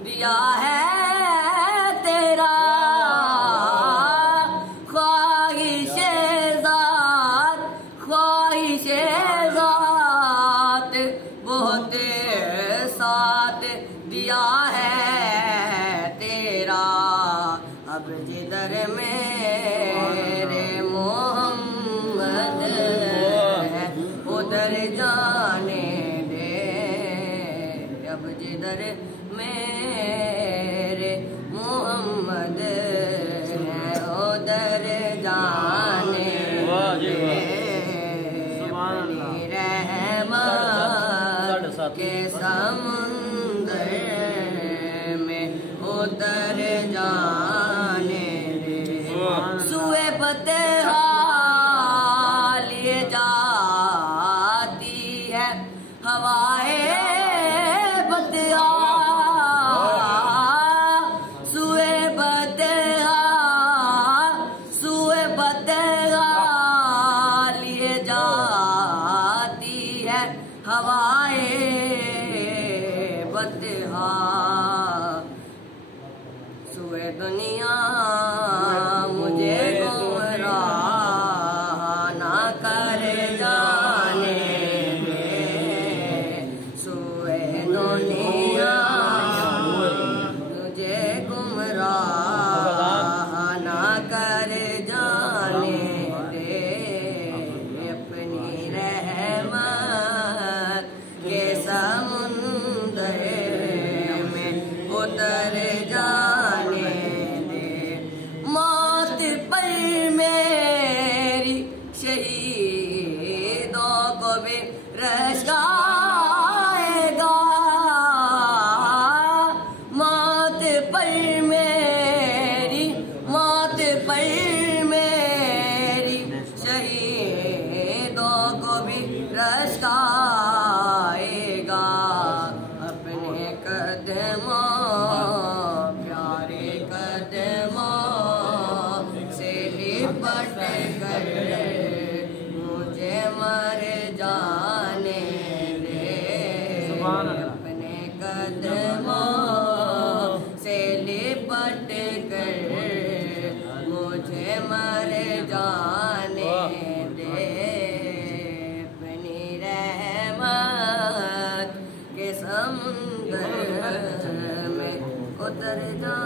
दिया है तेरा ख्वाहिशे ज़ात वो तेरे साथ दिया है तेरा। अब जिधर मेरे मोहम्मद है उधर जाने दे, अब जिधर मेरे मोहम्मद है उधर जाने दे। अपनी रहमत के समुंदर में उतर जाने दे। सुए पते लिए जाती है हवाए बतिया, सुए पते लिए जाती है हवाए बतिया। सुए दुनिया मुझे गुमराह ना कर जाने दे, सुए दुनिया मुझे गुमराह ना कर जाने दे। अपनी रहमत के समुंदर में उतर जाने दे। मौत पर मेरी शहीदों को भी रश्काएगा, मौत पर मेरी शहीदों को भी रश्काएगा। अपने कदमों प्यारे कदमों से लिपट कर मुझे मर जाने दे। अपने कदमों से लिपट कर मुझे मर जाने दे। अपनी रहमत के समुंदर में उतर जा।